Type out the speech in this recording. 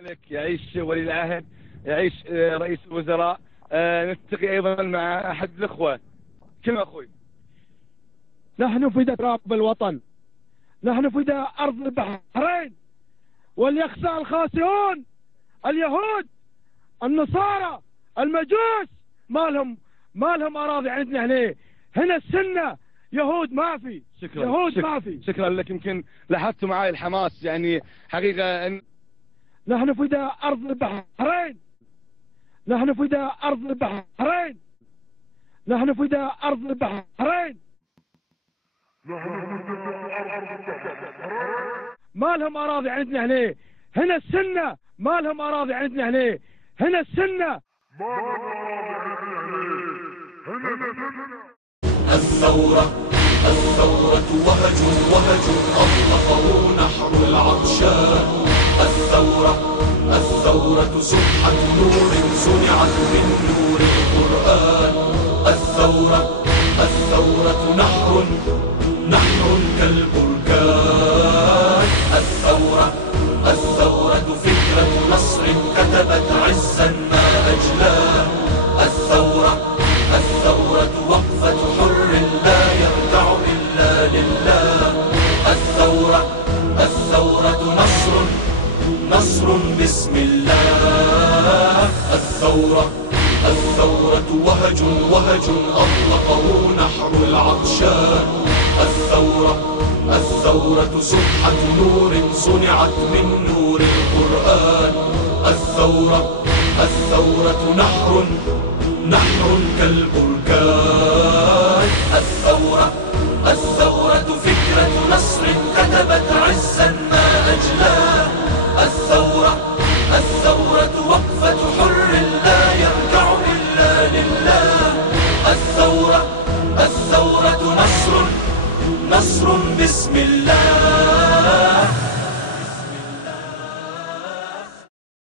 لك يعيش ولي العهد، يعيش رئيس الوزراء. نلتقي ايضا مع احد الاخوه. كلمه اخوي. نحن فداء تراب الوطن، نحن فداء ارض البحرين، وليخسى الخاسئون اليهود النصارى المجوس. ما لهم اراضي عندنا هنا السنه يهود ما في. شكرا. شكرا لك. يمكن لاحظتوا معي الحماس، يعني حقيقه نحن فداء ارض البحرين، نحن فداء ارض البحرين، نحن فداء ارض البحرين. ما لهم اراضي عندنا هنا السنه. ما لهم اراضي عندنا هنا السنه. الثورة وهج أطلقه نحر العطشان. الثورة سبحة نور صنعت من نور القرآن. الثورة نحر كالبركان. الثورة فكرة نصر كتبت عزا ما أجلاه. الثورة وقفة حر لا يرجع إلا لله. الثورة نصر بسم الله. الثورة وهج أطلقه نحر العطشان. الثورة سبحة نور صنعت من نور القرآن. الثورة نحر كالبركان. الثورة فكرة نصر كتبت عزا ما أجلاه. الثورة وقفة حر لا يرجع إلا لله. الثورة نصر بسم الله.